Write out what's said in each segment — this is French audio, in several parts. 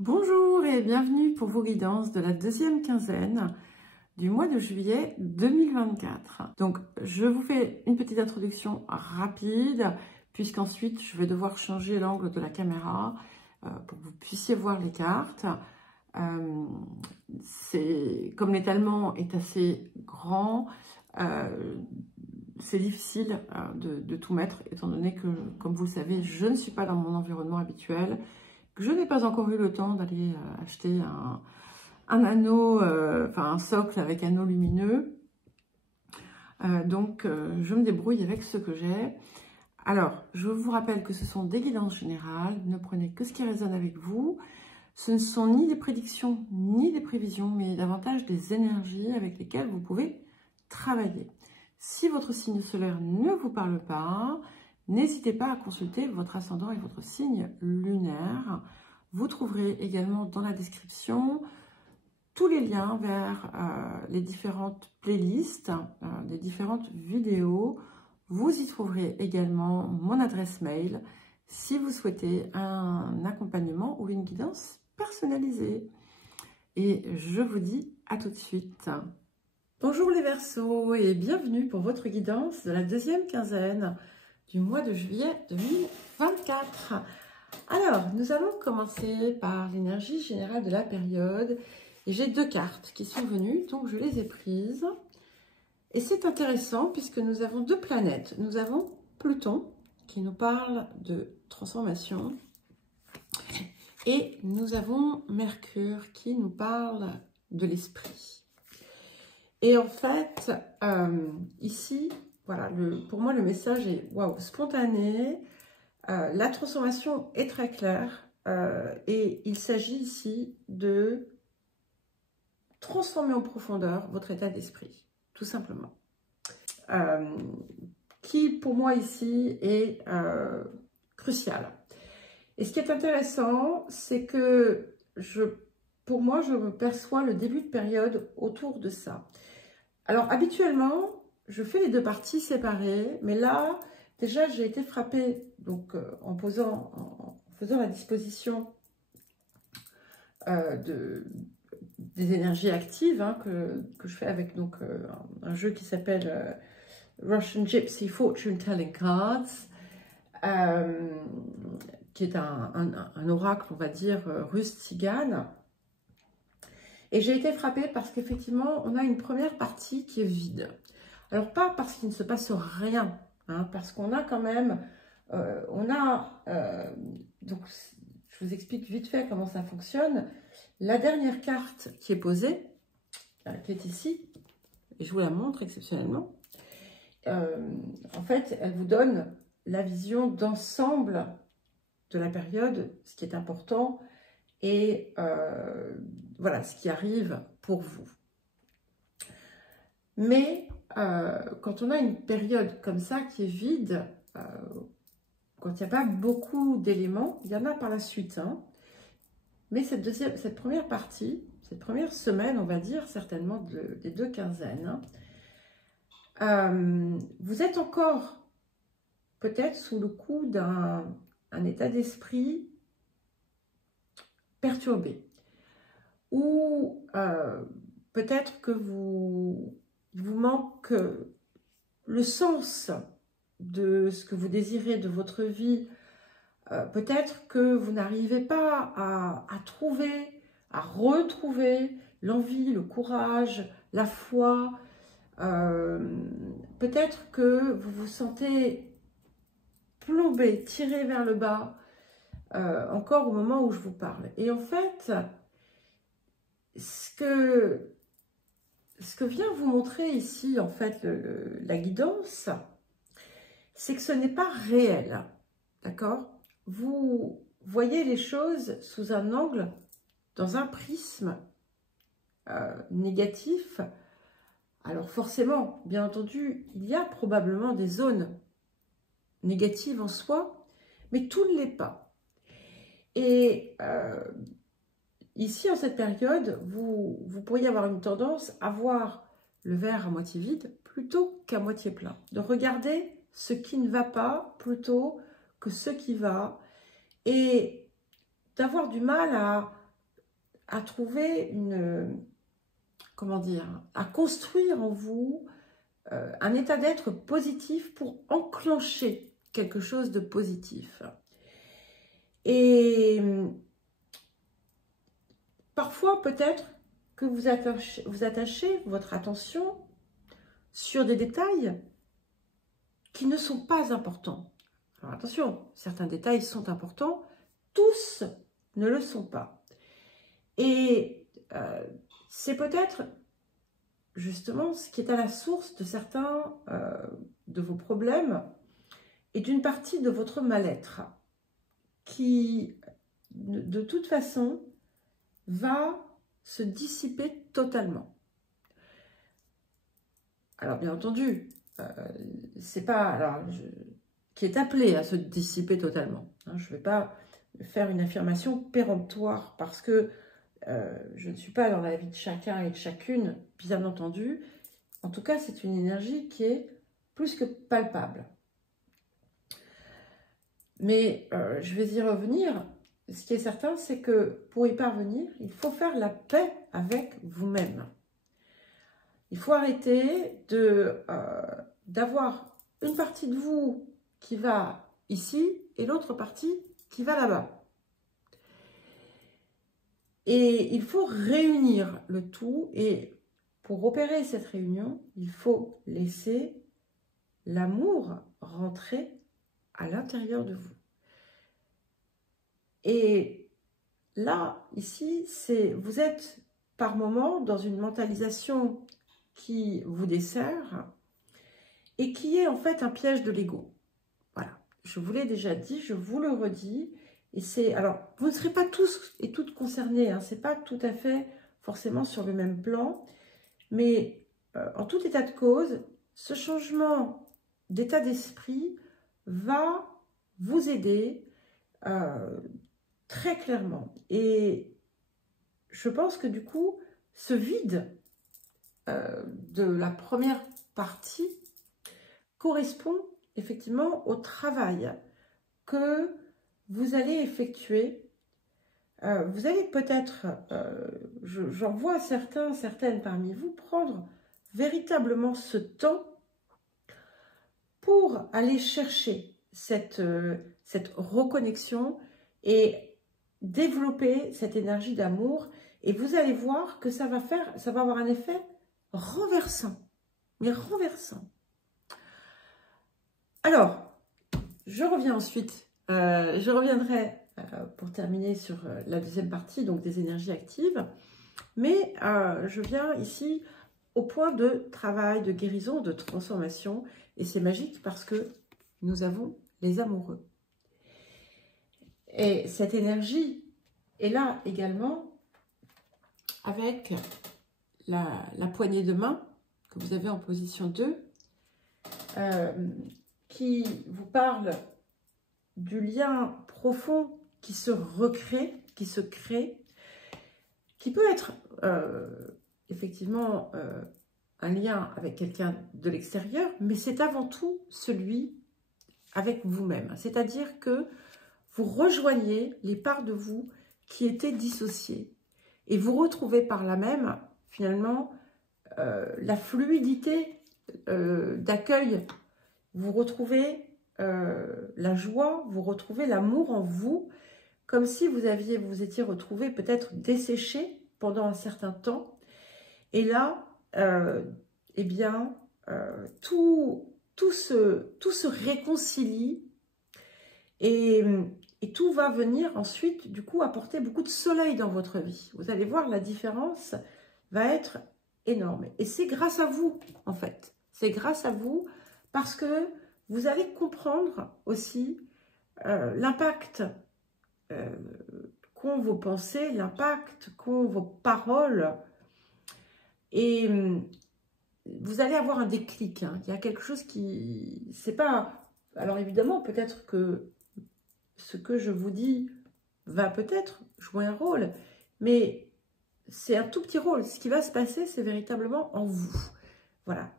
Bonjour et bienvenue pour vos guidances de la deuxième quinzaine du mois de juillet 2024. Donc, je vous fais une petite introduction rapide, puisqu'ensuite, je vais devoir changer l'angle de la caméra pour que vous puissiez voir les cartes. Comme l'étalement est assez grand, c'est difficile de tout mettre, étant donné que, comme vous le savez, je ne suis pas dans mon environnement habituel. Je n'ai pas encore eu le temps d'aller acheter un anneau, un socle avec anneau lumineux. Donc, je me débrouille avec ce que j'ai. Alors, je vous rappelle que ce sont des guidances générales. Ne prenez que ce qui résonne avec vous. Ce ne sont ni des prédictions, ni des prévisions, mais davantage des énergies avec lesquelles vous pouvez travailler. Si votre signe solaire ne vous parle pas, n'hésitez pas à consulter votre ascendant et votre signe lunaire. Vous trouverez également dans la description tous les liens vers les différentes playlists, les différentes vidéos. Vous y trouverez également mon adresse mail si vous souhaitez un accompagnement ou une guidance personnalisée. Et je vous dis à tout de suite. Bonjour les Verseaux et bienvenue pour votre guidance de la deuxième quinzaine du mois de juillet 2024. Alors, nous allons commencer par l'énergie générale de la période. Et j'ai deux cartes qui sont venues, donc je les ai prises. Et c'est intéressant puisque nous avons deux planètes. Nous avons Pluton qui nous parle de transformation. Et nous avons Mercure qui nous parle de l'esprit. Et en fait, ici, voilà, pour moi, le message est waouh, spontané. La transformation est très claire et il s'agit ici de transformer en profondeur votre état d'esprit, tout simplement. Qui, pour moi, ici, est crucial. Et ce qui est intéressant, c'est que pour moi, je me perçois le début de période autour de ça. Alors, habituellement, je fais les deux parties séparées, mais là, déjà, j'ai été frappée donc, en faisant la disposition des énergies actives que je fais avec donc, un jeu qui s'appelle Russian Gypsy Fortune Telling Cards, qui est un oracle, on va dire, russe tzigane. Et j'ai été frappée parce qu'effectivement, on a une première partie qui est vide. Alors, pas parce qu'il ne se passe rien, hein, parce qu'on a quand même, donc je vous explique vite fait comment ça fonctionne. La dernière carte qui est posée, qui est ici, et je vous la montre exceptionnellement, en fait, elle vous donne la vision d'ensemble de la période, ce qui est important, et voilà, ce qui arrive pour vous. Mais quand on a une période comme ça qui est vide, quand il n'y a pas beaucoup d'éléments, il y en a par la suite, hein, mais cette première partie, cette première semaine, on va dire, certainement des deux quinzaines, vous êtes encore peut-être sous le coup d'un état d'esprit perturbé. Ou peut-être que il vous manque le sens de ce que vous désirez de votre vie. Peut-être que vous n'arrivez pas à retrouver l'envie, le courage, la foi. Peut-être que vous vous sentez plombé, tiré vers le bas, encore au moment où je vous parle. Et en fait, ce que vient vous montrer ici, en fait, la guidance, c'est que ce n'est pas réel, d'accord? Vous voyez les choses sous un angle, dans un prisme négatif. Alors forcément, bien entendu, il y a probablement des zones négatives en soi, mais tout ne l'est pas. Et ici, en cette période, vous pourriez avoir une tendance à voir le verre à moitié vide plutôt qu'à moitié plein. De regarder ce qui ne va pas plutôt que ce qui va. Et d'avoir du mal à trouver comment dire, à construire en vous un état d'être positif pour enclencher quelque chose de positif. Et parfois, peut-être que vous attachez votre attention sur des détails qui ne sont pas importants. Alors attention, certains détails sont importants, tous ne le sont pas. Et c'est peut-être justement ce qui est à la source de certains de vos problèmes et d'une partie de votre mal-être qui, de toute façon, va se dissiper totalement. Alors, bien entendu, c'est pas... Alors, qui est appelé à se dissiper totalement. Hein, je ne vais pas faire une affirmation péremptoire parce que je ne suis pas dans la vie de chacun et de chacune, bien entendu. En tout cas, c'est une énergie qui est plus que palpable. Mais je vais y revenir. Ce qui est certain, c'est que pour y parvenir, il faut faire la paix avec vous-même. Il faut arrêter d'avoir une partie de vous qui va ici et l'autre partie qui va là-bas. Et il faut réunir le tout. Et pour opérer cette réunion, il faut laisser l'amour rentrer à l'intérieur de vous. Et là, ici, vous êtes par moment dans une mentalisation qui vous dessert et qui est en fait un piège de l'ego. Voilà, je vous l'ai déjà dit, je vous le redis. Et c'est, alors, vous ne serez pas tous et toutes concernés, hein, c'est pas tout à fait forcément sur le même plan, mais en tout état de cause, ce changement d'état d'esprit va vous aider très clairement. Et je pense que du coup, ce vide de la première partie correspond effectivement au travail que vous allez effectuer. Vous allez peut-être, j'en vois certaines parmi vous, prendre véritablement ce temps pour aller chercher cette reconnexion et développer cette énergie d'amour. Et vous allez voir que ça va avoir un effet renversant, mais renversant. Alors, je reviens ensuite, je reviendrai pour terminer sur la deuxième partie, donc des énergies actives, mais je viens ici au point de travail, de guérison, de transformation, et c'est magique parce que nous avons les amoureux. Et cette énergie est là également avec la poignée de main que vous avez en position 2, qui vous parle du lien profond qui se recrée, qui se crée, qui peut être effectivement un lien avec quelqu'un de l'extérieur, mais c'est avant tout celui avec vous-même. C'est-à-dire que vous rejoignez les parts de vous qui étaient dissociées et vous retrouvez par là même, finalement, la fluidité d'accueil. Vous retrouvez la joie, vous retrouvez l'amour en vous, comme si vous étiez retrouvé peut-être desséché pendant un certain temps. Et là, eh bien, tout se réconcilie et tout va venir ensuite, du coup, apporter beaucoup de soleil dans votre vie. Vous allez voir, la différence va être énorme. Et c'est grâce à vous, en fait. C'est grâce à vous parce que vous allez comprendre aussi l'impact qu'ont vos pensées, l'impact qu'ont vos paroles. Et vous allez avoir un déclic. Hein. Il y a quelque chose qui... c'est pas... Alors évidemment, peut-être que ce que je vous dis va peut-être jouer un rôle, mais c'est un tout petit rôle. Ce qui va se passer, c'est véritablement en vous. Voilà.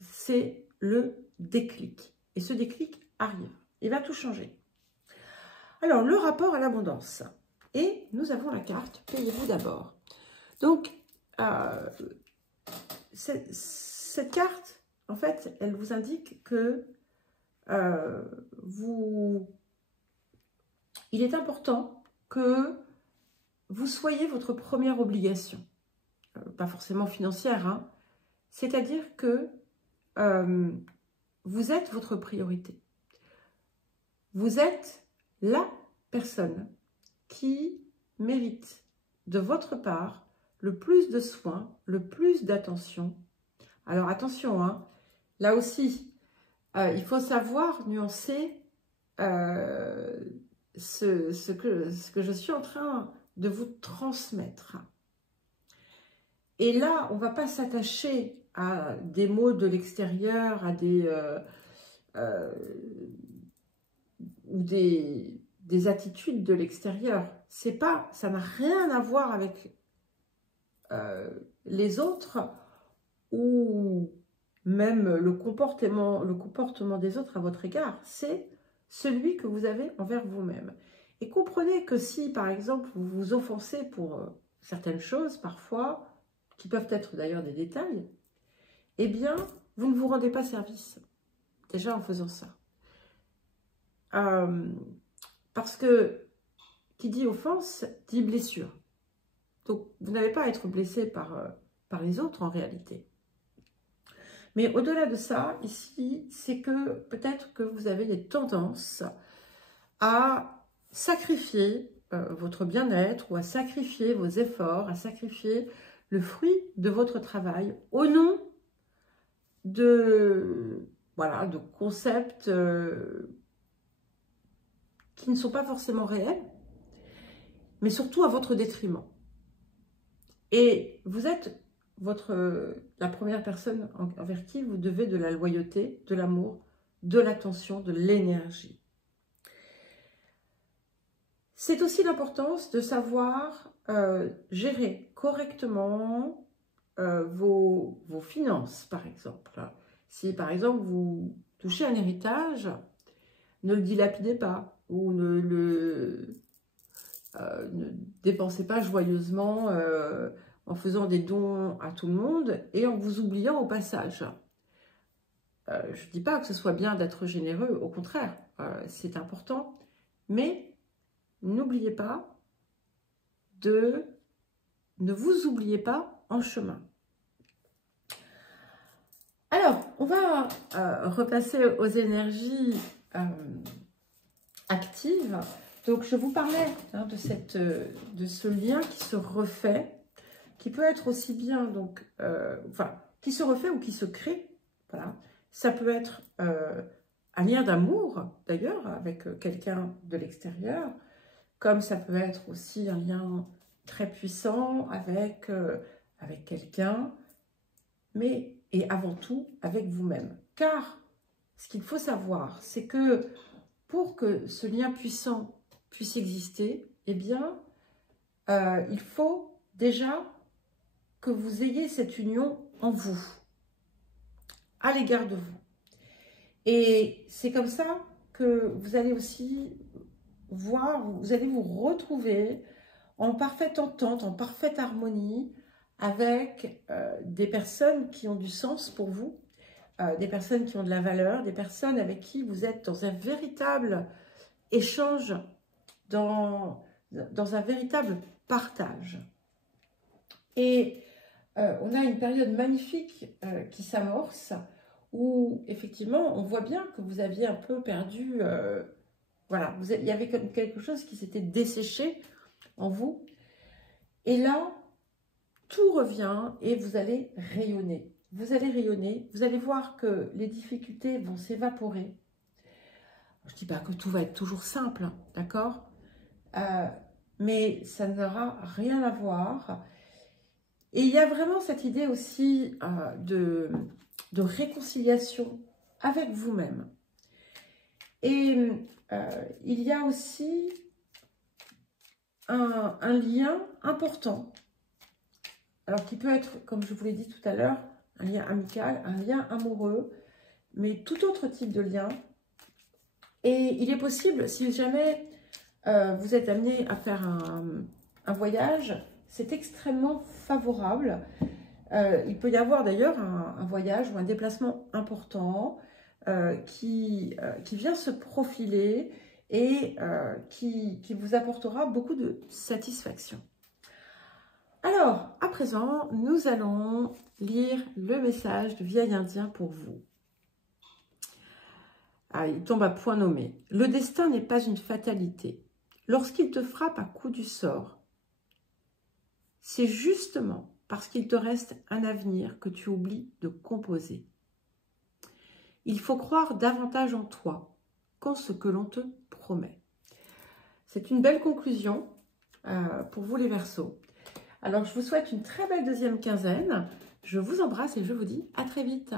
C'est le déclic. Et ce déclic arrive. Il va tout changer. Alors, le rapport à l'abondance. Et nous avons la carte « Payez-vous d'abord ». Donc, cette carte, en fait, elle vous indique que il est important que vous soyez votre première obligation. Pas forcément financière, hein. C'est-à-dire que vous êtes votre priorité. Vous êtes la personne qui mérite de votre part le plus de soins, le plus d'attention. Alors attention, hein, là aussi, il faut savoir nuancer ce que je suis en train de vous transmettre. Et là, on ne va pas s'attacher à des mots de l'extérieur, à des attitudes de l'extérieur. Ça n'a rien à voir avec les autres ou même le comportement des autres à votre égard. C'est celui que vous avez envers vous-même. Et comprenez que si, par exemple, vous vous offensez pour certaines choses, parfois, qui peuvent être d'ailleurs des détails, eh bien, vous ne vous rendez pas service, déjà en faisant ça. Parce que, qui dit offense, dit blessure. Donc, vous n'avez pas à être blessé par les autres en réalité. Mais au-delà de ça, ici, c'est que peut-être que vous avez des tendances à sacrifier votre bien-être ou à sacrifier vos efforts, à sacrifier le fruit de votre travail au nom de concepts qui ne sont pas forcément réels, mais surtout à votre détriment. Et vous êtes la première personne envers qui vous devez de la loyauté, de l'amour, de l'attention, de l'énergie. C'est aussi l'importance de savoir gérer correctement vos finances, par exemple. Si, par exemple, vous touchez un héritage, ne le dilapidez pas ou ne dépensez pas joyeusement en faisant des dons à tout le monde et en vous oubliant au passage. Je ne dis pas que ce soit bien d'être généreux, au contraire, c'est important, mais n'oubliez pas ne vous oubliez pas en chemin. Alors, on va repasser aux énergies actives. Donc, je vous parlais hein, de ce lien qui se refait, qui peut être aussi bien, donc, qui se refait ou qui se crée. Voilà. Ça peut être un lien d'amour, d'ailleurs, avec quelqu'un de l'extérieur, comme ça peut être aussi un lien très puissant avec quelqu'un, mais et avant tout avec vous-même. Car ce qu'il faut savoir, c'est que pour que ce lien puissant puisse exister, eh bien, il faut déjà que vous ayez cette union en vous, à l'égard de vous. Et c'est comme ça que vous allez aussi voir, vous allez vous retrouver en parfaite entente, en parfaite harmonie avec des personnes qui ont du sens pour vous, des personnes qui ont de la valeur, des personnes avec qui vous êtes dans un véritable échange, dans un véritable partage. Et on a une période magnifique qui s'amorce où effectivement on voit bien que vous aviez un peu perdu, voilà, il y avait comme quelque chose qui s'était desséché en vous. Et là, tout revient et vous allez rayonner. Vous allez rayonner, vous allez voir que les difficultés vont s'évaporer. Je ne dis pas que tout va être toujours simple, d'accord, mais ça n'aura rien à voir. Et il y a vraiment cette idée aussi de réconciliation avec vous-même. Et il y a aussi un lien important, alors qui peut être, comme je vous l'ai dit tout à l'heure, un lien amical, un lien amoureux, mais tout autre type de lien. Et il est possible, si jamais vous êtes amené à faire un voyage, c'est extrêmement favorable. Il peut y avoir d'ailleurs un voyage ou un déplacement important qui vient se profiler et qui vous apportera beaucoup de satisfaction. Alors, à présent, nous allons lire le message du vieil indien pour vous. Ah, il tombe à point nommé. Le destin n'est pas une fatalité. Lorsqu'il te frappe à coup du sort, c'est justement parce qu'il te reste un avenir que tu oublies de composer. Il faut croire davantage en toi qu'en ce que l'on te promet. C'est une belle conclusion pour vous les Verseaux. Alors, je vous souhaite une très belle deuxième quinzaine. Je vous embrasse et je vous dis à très vite.